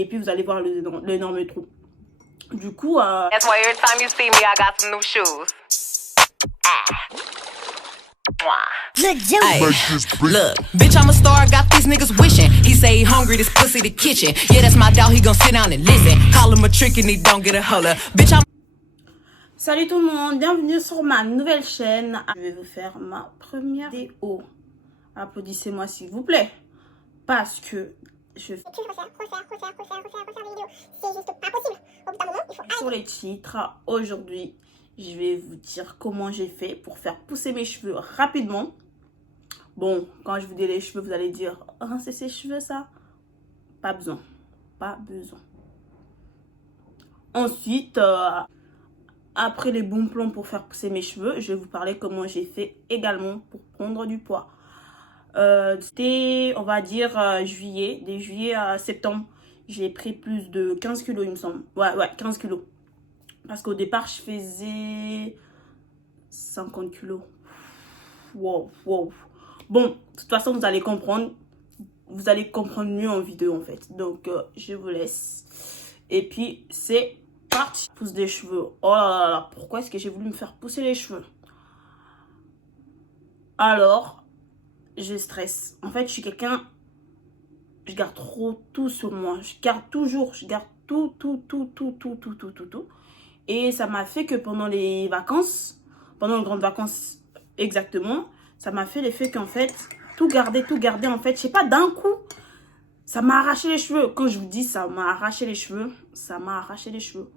Et puis, vous allez voir l'énorme trou. Du coup... That's why every time you see me, I got some new shoes. Ay, look, bitch, I'm a star, got these niggas wishing. He say he hungry, this pussy the kitchen. Yeah, that's my dog, he gon' sit down and listen. Call him a trick and he don't get a holler. Bitch, I'm... Salut tout le monde, bienvenue sur ma nouvelle chaîne. Je vais vous faire ma première vidéo. Applaudissez-moi s'il vous plaît. Parce que je fais refaire des vidéos. C'est juste pas possible. Au bout d'un moment, il faut sur les titres. Aujourd'hui, je vais vous dire comment j'ai fait pour faire pousser mes cheveux rapidement. Bon, quand je vous dis les cheveux, vous allez dire « Ah, c'est ses cheveux ça ?» Pas besoin. Pas besoin. Ensuite, après les bons plans pour faire pousser mes cheveux, je vais vous parler comment j'ai fait également pour prendre du poids. C'était, on va dire, juillet. Dès juillet à septembre, j'ai pris plus de 15 kilos, il me semble. Ouais, 15 kilos. Parce qu'au départ, je faisais 50 kilos. Wow. Bon, de toute façon, vous allez comprendre. Vous allez comprendre mieux en vidéo, en fait. Donc, je vous laisse. Et puis, c'est parti. Pousse des cheveux. Oh là là, pourquoi est-ce que j'ai voulu me faire pousser les cheveux? Alors, je stresse. En fait, je suis quelqu'un... Je garde trop tout sur moi. Je garde tout. Et ça m'a fait que pendant les vacances, pendant les grandes vacances exactement, ça m'a fait l'effet qu'en fait, tout garder, en fait, je sais pas, d'un coup, ça m'a arraché les cheveux. Quand je vous dis ça m'a arraché les cheveux, ça m'a arraché les cheveux.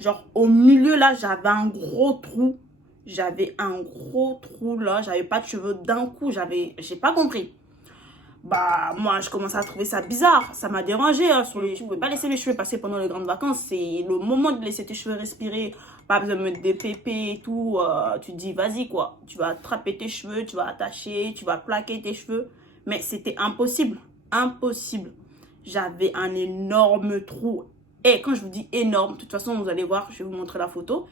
Genre, au milieu là, j'avais un gros trou. Là, j'avais pas de cheveux d'un coup, j'ai pas compris. Bah, moi, je commence à trouver ça bizarre. Ça m'a dérangé hein, sur les cheveux. Tu ne peux pas laisser les cheveux passer pendant les grandes vacances. C'est le moment de laisser tes cheveux respirer. Pas besoin de mettre des pépés et tout. Tu te dis, vas-y quoi. Tu vas attraper tes cheveux, tu vas attacher, tu vas plaquer tes cheveux. Mais c'était impossible. Impossible. J'avais un énorme trou. Et quand je vous dis énorme, de toute façon, vous allez voir, je vais vous montrer la photo.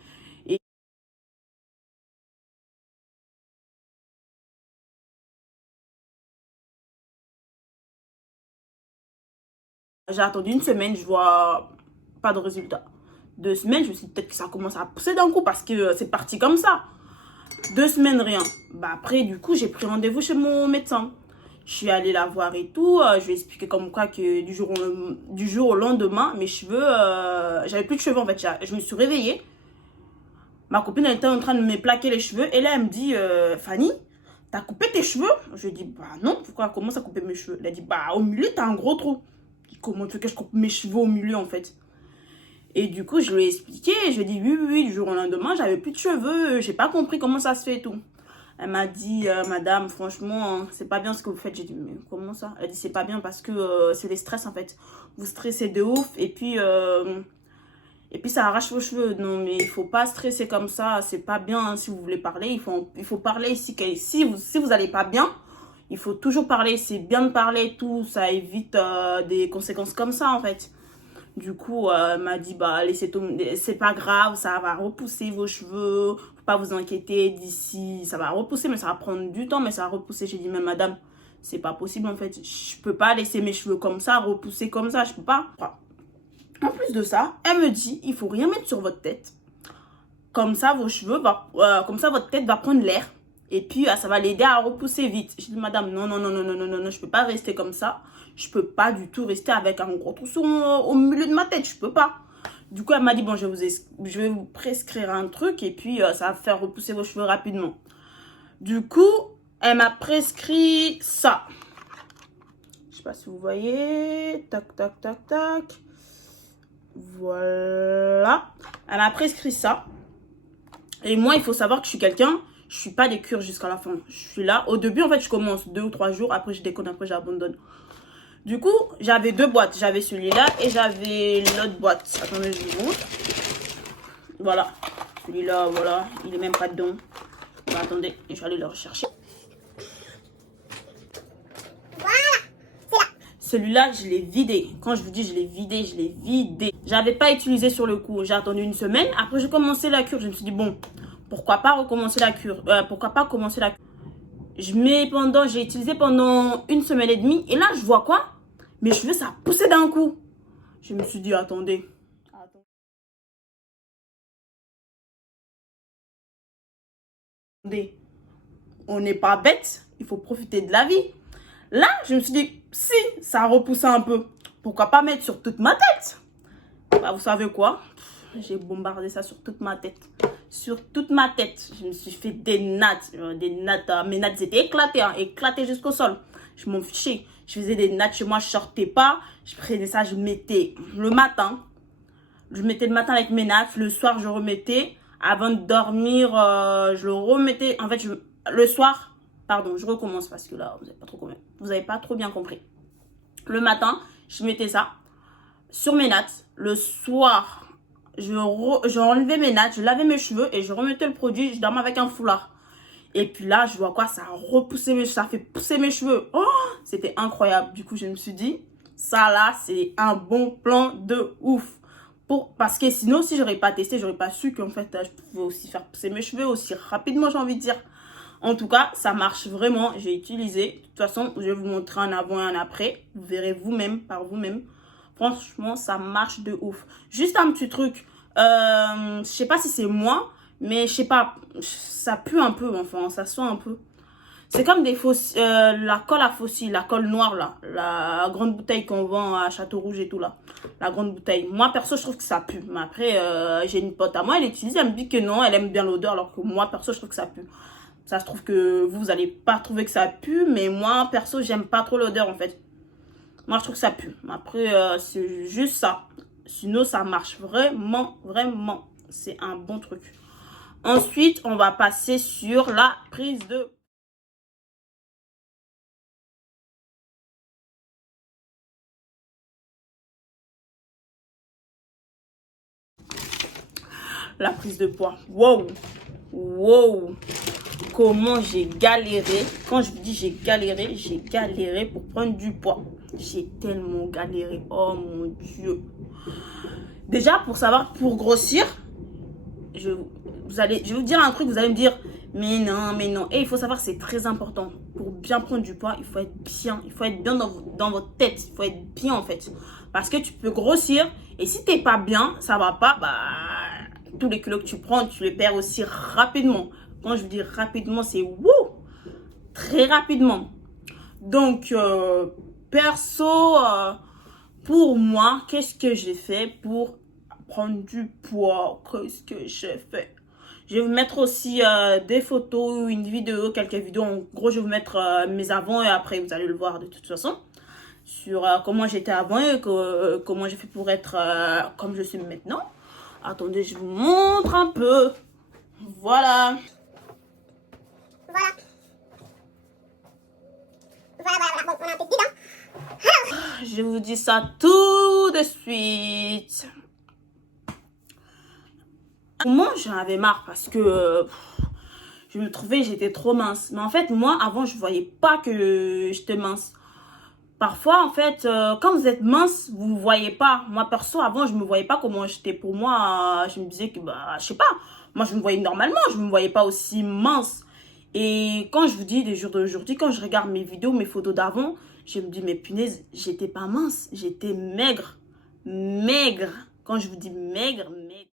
J'ai attendu une semaine, je vois pas de résultat. 2 semaines, je me suis dit peut-être que ça commence à pousser d'un coup parce que c'est parti comme ça. 2 semaines, rien. Bah après, du coup, j'ai pris rendez-vous chez mon médecin. Je suis allée la voir et tout. Je lui ai expliqué comme quoi que du jour au lendemain, mes cheveux, j'avais plus de cheveux en fait. Je me suis réveillée. Ma copine elle était en train de me plaquer les cheveux. Et là, elle me dit, Fanny, t'as coupé tes cheveux? Je lui ai dit, bah non, pourquoi elle commence à couper mes cheveux? Elle a dit, bah au milieu, t'as un gros trou. Comment tu veux que je coupe mes cheveux au milieu en fait? Et du coup je lui ai expliqué, je lui ai dit oui, du jour au lendemain j'avais plus de cheveux, j'ai pas compris comment ça se fait et tout. Elle m'a dit madame franchement c'est pas bien ce que vous faites. J'ai dit mais comment ça? Elle a dit c'est pas bien parce que c'est des stress en fait, vous stressez de ouf et puis ça arrache vos cheveux. Non mais il faut pas stresser comme ça, c'est pas bien hein, si vous voulez parler, il faut parler si vous allez pas bien. Il faut toujours parler, c'est bien de parler et tout, ça évite des conséquences comme ça en fait. Du coup, elle m'a dit, bah laissez tomber, c'est pas grave, ça va repousser vos cheveux, faut pas vous inquiéter d'ici, ça va repousser, mais ça va prendre du temps, mais ça va repousser. J'ai dit, mais madame, c'est pas possible en fait, je peux pas laisser mes cheveux comme ça, repousser comme ça, je peux pas. En plus de ça, elle me dit, il faut rien mettre sur votre tête, comme ça vos cheveux, comme ça votre tête va prendre l'air. Et puis, ça va l'aider à repousser vite. Je dis, madame, non, je peux pas rester comme ça. Je peux pas du tout rester avec un gros trou au milieu de ma tête. Je peux pas. Du coup, elle m'a dit, bon, je vais vous prescrire un truc et puis ça va faire repousser vos cheveux rapidement. Du coup, elle m'a prescrit ça. Je sais pas si vous voyez. Tac. Voilà. Elle m'a prescrit ça. Et moi, il faut savoir que je suis quelqu'un... Je suis pas des cures jusqu'à la fin. Je suis là. Au début, en fait, je commence 2 ou 3 jours. Après, je déconne. Après, j'abandonne. Du coup, j'avais 2 boîtes. J'avais celui-là et j'avais l'autre boîte. Attendez, je vous montre. Voilà. Celui-là, voilà. Il est même pas dedans. Bon, attendez, je vais aller le rechercher. Voilà. Celui-là, je l'ai vidé. Quand je vous dis je l'ai vidé. J'avais pas utilisé sur le coup. J'ai attendu une semaine. Après, j'ai commencé la cure. Je me suis dit, bon... Pourquoi pas recommencer la cure? J'ai utilisé pendant 1 semaine et demie. Et là, je vois quoi? Mes cheveux, ça a poussé d'un coup. Je me suis dit, attendez. On n'est pas bête, il faut profiter de la vie. Là, je me suis dit, si ça repousse un peu, pourquoi pas mettre sur toute ma tête? Bah, vous savez quoi? J'ai bombardé ça sur toute ma tête. Sur toute ma tête. Je me suis fait des nattes. Mes nattes étaient éclatées, hein, éclatées jusqu'au sol. Je m'en fichais. Je faisais des nattes chez moi, je sortais pas. Je prenais ça, je mettais le matin. Je mettais le matin avec mes nattes. Le soir, je remettais. Avant de dormir, je le remettais. En fait, le soir, pardon, je recommence parce que là, vous n'avez pas trop bien compris. Le matin, je mettais ça sur mes nattes. Le soir, j'enlevais mes nattes, je lavais mes cheveux et je remettais le produit. Je dormais avec un foulard. Et puis là, je vois quoi? Ça a repoussé mes cheveux, ça a fait pousser mes cheveux. Oh, c'était incroyable. Du coup, je me suis dit, ça là, c'est un bon plan de ouf. Parce que sinon, si j'aurais pas testé, j'aurais pas su qu'en fait, je pouvais aussi faire pousser mes cheveux aussi rapidement, j'ai envie de dire. En tout cas, ça marche vraiment. J'ai utilisé. De toute façon, je vais vous montrer un avant et un après. Vous verrez vous-même, par vous-même. Franchement, ça marche de ouf. Juste un petit truc. Je sais pas si c'est moi, mais je sais pas. Ça pue un peu, enfin, ça sent un peu. C'est comme des la colle à fossiles, la colle noire là. La grande bouteille qu'on vend à Château Rouge et tout là. La grande bouteille. Moi, perso, je trouve que ça pue. Mais après, j'ai une pote à moi, elle utilise, elle me dit que non, elle aime bien l'odeur. Alors que moi, perso, je trouve que ça pue. Ça se trouve que vous allez pas trouver que ça pue. Mais moi, perso, j'aime pas trop l'odeur en fait. Moi, je trouve que ça pue. Après, c'est juste ça. Sinon, ça marche vraiment, vraiment. C'est un bon truc. Ensuite, on va passer sur la prise de... La prise de poids. Wow. Wow. Comment j'ai galéré. Quand je vous dis j'ai galéré pour prendre du poids. J'ai tellement galéré. Oh mon Dieu. Déjà, pour savoir, pour grossir, je vais vous dire un truc, vous allez me dire, mais non, mais non. Et il faut savoir, c'est très important. Pour bien prendre du poids, il faut être bien. Il faut être bien dans votre tête. Il faut être bien en fait. Parce que tu peux grossir. Et si t'es pas bien, ça va pas, bah... tous les kilos que tu prends, tu les perds aussi rapidement. Quand je vous dis rapidement, c'est wouh, très rapidement. Donc, perso, pour moi, qu'est-ce que j'ai fait pour prendre du poids? Qu'est-ce que j'ai fait? Je vais vous mettre aussi des photos, une vidéo, quelques vidéos. En gros, je vais vous mettre mes avant et après, vous allez le voir de toute façon. Sur comment j'étais avant et comment j'ai fait pour être comme je suis maintenant. Attendez, je vous montre un peu. Voilà. Voilà. Bon, on a un peu de dedans. Je vous dis ça tout de suite. Moi, j'en avais marre parce que je me trouvais, j'étais trop mince. Mais en fait, moi, avant, je voyais pas que j'étais mince. Parfois, en fait, quand vous êtes mince, vous ne voyez pas. Moi, perso, avant, je ne me voyais pas comment j'étais. Pour moi, je me disais que, bah, je sais pas. Moi, je me voyais normalement. Je ne me voyais pas aussi mince. Et quand je vous dis, les jours d'aujourd'hui, quand je regarde mes vidéos, mes photos d'avant, je me dis, mais punaise, j'étais pas mince. J'étais maigre. Maigre. Quand je vous dis maigre, maigre.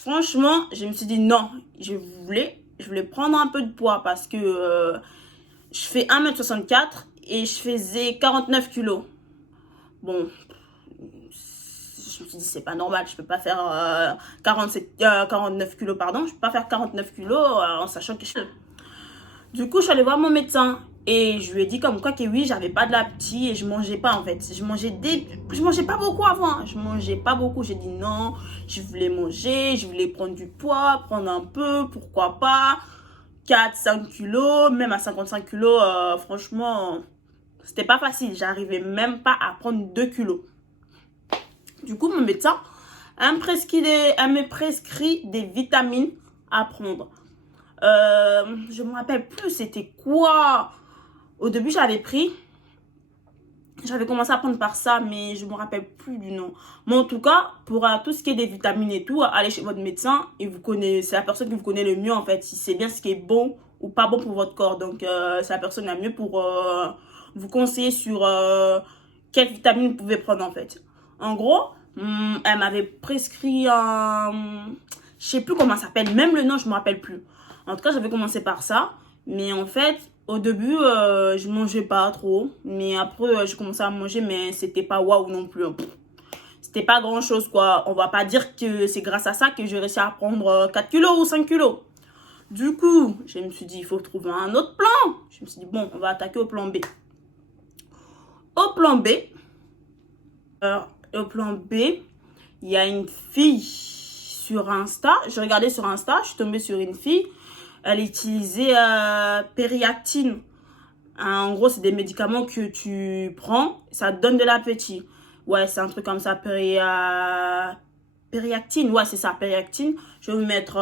Franchement, je me suis dit non, je voulais prendre un peu de poids parce que je fais 1m64 et je faisais 49 kilos. Bon, je me suis dit c'est pas normal, je peux pas faire 49 kilos, pardon, je peux pas faire 49 kilos en sachant que je... Du coup, je suis allée voir mon médecin et je lui ai dit comme quoi que oui, j'avais pas de l'appétit et je mangeais pas en fait. Je mangeais pas beaucoup avant, hein. Je mangeais pas beaucoup. J'ai dit non, je voulais manger, je voulais prendre du poids, prendre un peu, pourquoi pas. 4-5 kilos, même à 55 kilos, franchement, c'était pas facile. J'arrivais même pas à prendre 2 kilos. Du coup, mon médecin me prescrit des vitamines à prendre. Je me rappelle plus c'était quoi. Au début, j'avais commencé à prendre par ça, mais je me rappelle plus du nom. Mais en tout cas, pour tout ce qui est des vitamines et tout, allez chez votre médecin et c'est la personne qui vous connaît le mieux en fait, si c'est bien ce qui est bon ou pas bon pour votre corps. Donc, c'est la personne la mieux pour vous conseiller sur quelles vitamines vous pouvez prendre en fait. En gros, elle m'avait prescrit un... Je sais plus comment ça s'appelle, même le nom, je me rappelle plus. En tout cas, j'avais commencé par ça, mais en fait... Au début, je mangeais pas trop, mais après, j'ai commencé à manger, mais c'était pas waouh non plus. C'était pas grand chose, quoi. On va pas dire que c'est grâce à ça que j'ai réussi à prendre 4 kilos ou 5 kilos. Du coup, je me suis dit, il faut trouver un autre plan. Je me suis dit, bon, on va attaquer au plan B. Au plan B, il y a une fille sur Insta. Je regardais sur Insta, je suis tombée sur une fille. Elle utilisait Périactine. En gros, c'est des médicaments que tu prends. Ça te donne de l'appétit. Ouais, c'est un truc comme ça. Périactine. Ouais, c'est ça, Périactine. Je vais vous mettre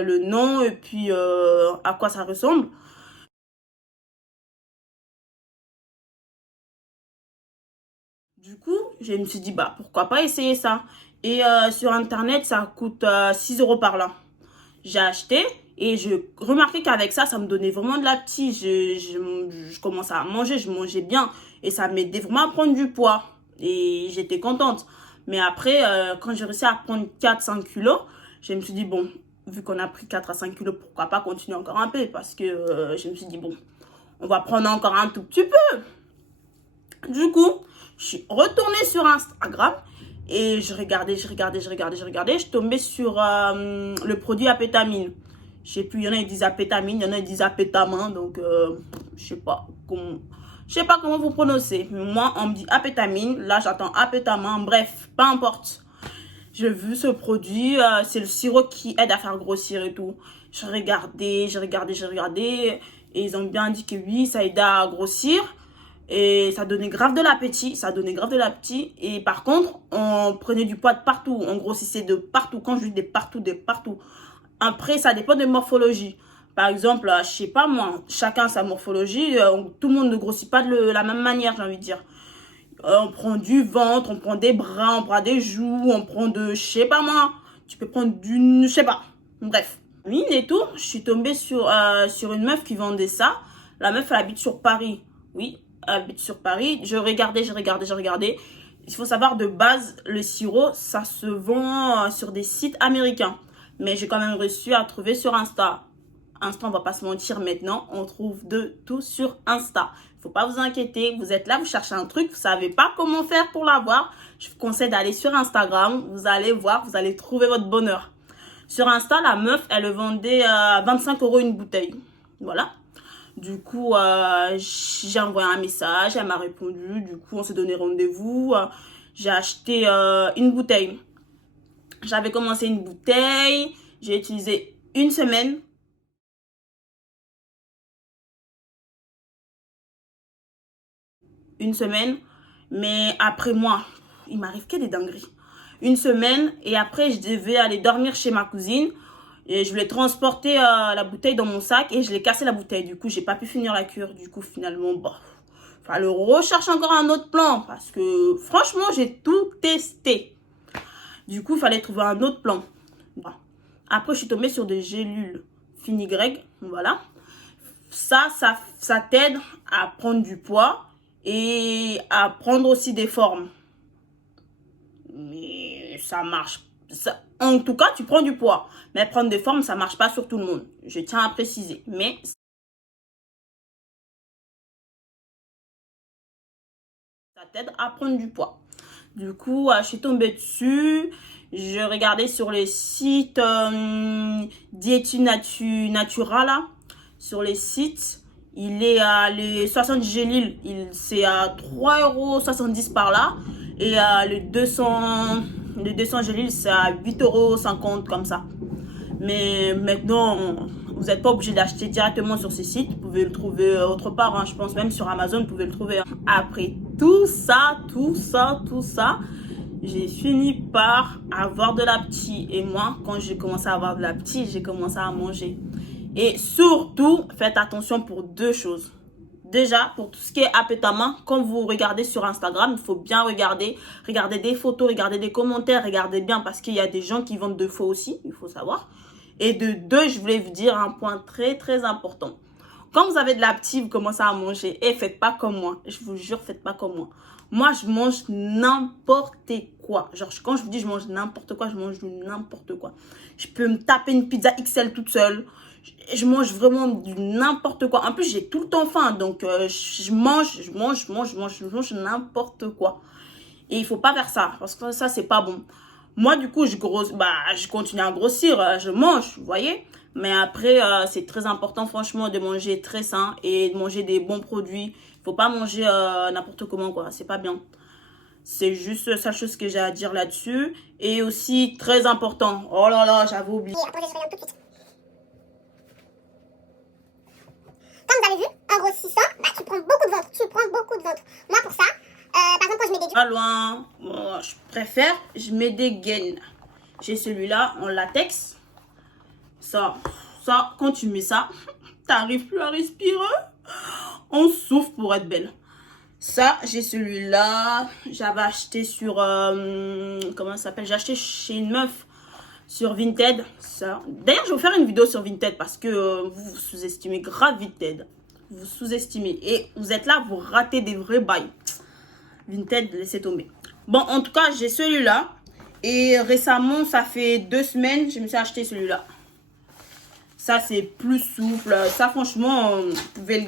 le nom et puis à quoi ça ressemble. Du coup, je me suis dit, bah, pourquoi pas essayer ça. Et sur Internet, ça coûte 6 € par là. J'ai acheté et je remarquais qu'avec ça, ça me donnait vraiment de l'appétit. Je commençais à manger, je mangeais bien et ça m'aidait vraiment à prendre du poids. Et j'étais contente. Mais après, quand j'ai réussi à prendre 4-5 kilos, je me suis dit, bon, vu qu'on a pris 4 à 5 kilos, pourquoi pas continuer encore un peu? Parce que je me suis dit, bon, on va prendre encore un tout petit peu. Du coup, je suis retournée sur Instagram. Et je regardais. Je tombais sur le produit apétamine. Je sais plus, il y en a qui disent apétamine, il y en a qui disent apétamin. Donc, je sais pas comment vous prononcez. Moi, on me dit apétamine. Là, j'attends apétamin. Bref, peu importe. J'ai vu ce produit. C'est le sirop qui aide à faire grossir et tout. Je regardais. Et ils ont bien dit que oui, ça aide à grossir. Et ça donnait grave de l'appétit. Et par contre, on prenait du poids de partout. On grossissait de partout. Quand je dis de partout. Après, ça dépend de morphologie. Par exemple, je sais pas moi, chacun sa morphologie. Tout le monde ne grossit pas de la même manière, j'ai envie de dire. On prend du ventre, on prend des bras, on prend des joues, on prend de, je sais pas moi. Tu peux prendre je sais pas. Bref. Mine et tout, je suis tombée sur une meuf qui vendait ça. La meuf, elle habite sur Paris. Oui. Habite sur Paris, je regardais. Il faut savoir de base, le sirop, ça se vend sur des sites américains. Mais j'ai quand même réussi à trouver sur Insta. Insta, on va pas se mentir maintenant, on trouve de tout sur Insta. Faut pas vous inquiéter, vous êtes là, vous cherchez un truc, vous savez pas comment faire pour l'avoir. Je vous conseille d'aller sur Instagram, vous allez voir, vous allez trouver votre bonheur. Sur Insta, la meuf, elle le vendait à 25 € une bouteille. Voilà. Du coup, j'ai envoyé un message, elle m'a répondu. Du coup, on s'est donné rendez-vous. J'ai acheté une bouteille. J'avais commencé une bouteille. J'ai utilisé une semaine. Mais après moi, il m'arrive que des dingueries. Une semaine et après, je devais aller dormir chez ma cousine. Et je voulais transporter la bouteille dans mon sac et je l'ai cassé la bouteille. Du coup, j'ai pas pu finir la cure. Du coup, finalement, bah, fallait rechercher encore un autre plan parce que franchement, j'ai tout testé. Du coup, il fallait trouver un autre plan. Bon. Après, je suis tombée sur des gélules Finigreg. Voilà. Ça t'aide à prendre du poids et à prendre aussi des formes. Mais ça marche. En tout cas, tu prends du poids. Mais prendre des formes, ça marche pas sur tout le monde. Je tiens à préciser. Mais ça t'aide à prendre du poids. Du coup, je suis tombée dessus. Je regardais sur les sites Diétu Natura là. Sur les sites, il est à les 60 gélules. C'est à 3,70 € par là. Et les 200 gélules, c'est à 8,50 € comme ça. Mais maintenant, vous n'êtes pas obligé d'acheter directement sur ces sites. Vous pouvez le trouver autre part. Hein. Je pense même sur Amazon, vous pouvez le trouver. Hein. Après tout ça, j'ai fini par avoir de l'appétit. Et moi, quand j'ai commencé à avoir de l'appétit, j'ai commencé à manger. Et surtout, faites attention pour 2 choses. Déjà, pour tout ce qui est apétament, quand vous regardez sur Instagram, il faut bien regarder des photos, regarder des commentaires, regardez bien parce qu'il y a des gens qui vendent de faux aussi, il faut savoir. Et de 2, je voulais vous dire un point très très important. Quand vous avez de l'appétit, vous commencez à manger et faites pas comme moi. Je vous jure, faites pas comme moi. Moi, je mange n'importe quoi. Genre, quand je vous dis je mange n'importe quoi, je mange du n'importe quoi. Je peux me taper une pizza XL toute seule. Je mange vraiment du n'importe quoi. En plus, j'ai tout le temps faim. Donc, je mange n'importe quoi. Et il faut pas faire ça. Parce que ça, c'est pas bon. Moi, du coup, je continue à grossir. Je mange, vous voyez. Mais après, c'est très important, franchement, de manger très sain et de manger des bons produits. Il faut pas manger n'importe comment, quoi. C'est pas bien. C'est juste la seule chose que j'ai à dire là-dessus. Et aussi, très important. Oh là là, j'avais oublié. Et après, je regarde tout de suite. Comme vous avez vu, en grossissant, tu prends beaucoup de ventre. Moi, pour ça, par exemple, quand je mets des... Pas loin. Moi, je mets des gaines. J'ai celui-là en latex. Ça, quand tu mets ça, t'arrives plus à respirer. On souffre pour être belle. Ça, j'ai celui-là. J'avais acheté sur... comment ça s'appelle? J'ai acheté chez une meuf sur Vinted. Ça. D'ailleurs, je vais vous faire une vidéo sur Vinted parce que vous sous-estimez grave Vinted. Vous sous-estimez. Et vous êtes là, vous ratez des vrais bails. Vinted, laissez tomber. Bon, en tout cas, j'ai celui-là. Et récemment, ça fait 2 semaines, je me suis acheté celui-là. Ça, c'est plus souple. Ça, franchement, vous pouvez le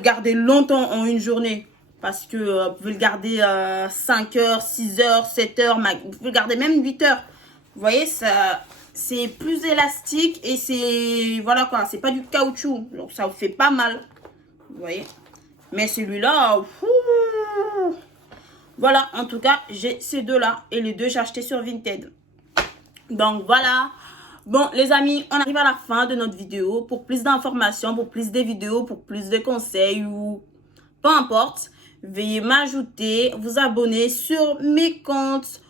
garder longtemps en une journée. Parce que vous pouvez le garder 5 heures, 6 heures, 7 heures. Vous pouvez le garder même 8 heures. Vous voyez, ça, c'est plus élastique. Et c'est, voilà quoi, c'est pas du caoutchouc. Donc, ça vous fait pas mal. Vous voyez. Mais celui-là, voilà, en tout cas, j'ai ces 2-là. Et les 2, j'ai acheté sur Vinted. Donc, voilà. Bon, les amis, on arrive à la fin de notre vidéo. Pour plus d'informations, pour plus de vidéos, pour plus de conseils ou peu importe, veuillez m'ajouter, vous abonner sur mes comptes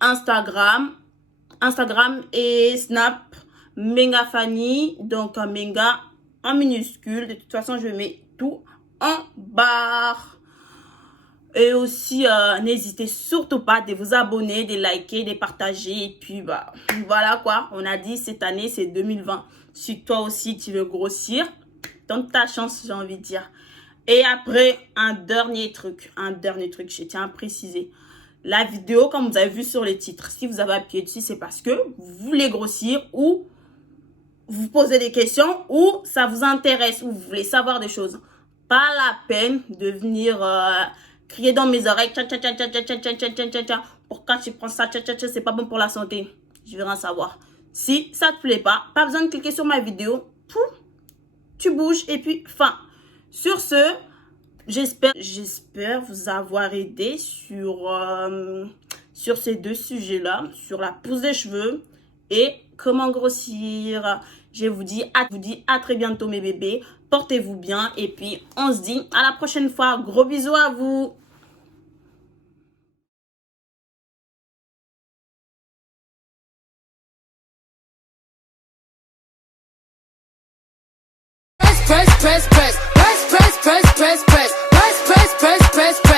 Instagram et Snap, Menga Fanny. Donc, Menga en minuscule. De toute façon, je mets tout en barre. Et aussi, n'hésitez surtout pas de vous abonner, de liker, de partager. Et puis, voilà quoi. On a dit, cette année, c'est 2020. Si toi aussi, tu veux grossir, tente ta chance, j'ai envie de dire. Et après, un dernier truc, je tiens à préciser. La vidéo, comme vous avez vu sur les titres, si vous avez appuyé dessus, c'est parce que vous voulez grossir ou vous posez des questions ou ça vous intéresse ou vous voulez savoir des choses. Pas la peine de venir... crier dans mes oreilles, pourquoi tu prends ça, c'est pas bon pour la santé. Je veux rien savoir. Si ça te plaît pas besoin de cliquer sur ma vidéo, tu bouges et puis fin. Sur ce, j'espère vous avoir aidé sur ces 2 sujets-là, sur la pousse des cheveux et comment grossir. Je vous dis à très bientôt mes bébés. Portez-vous bien et puis on se dit à la prochaine fois. Gros bisous à vous. Press, press, press, press, press, press, press, press, press, press, press, press, press.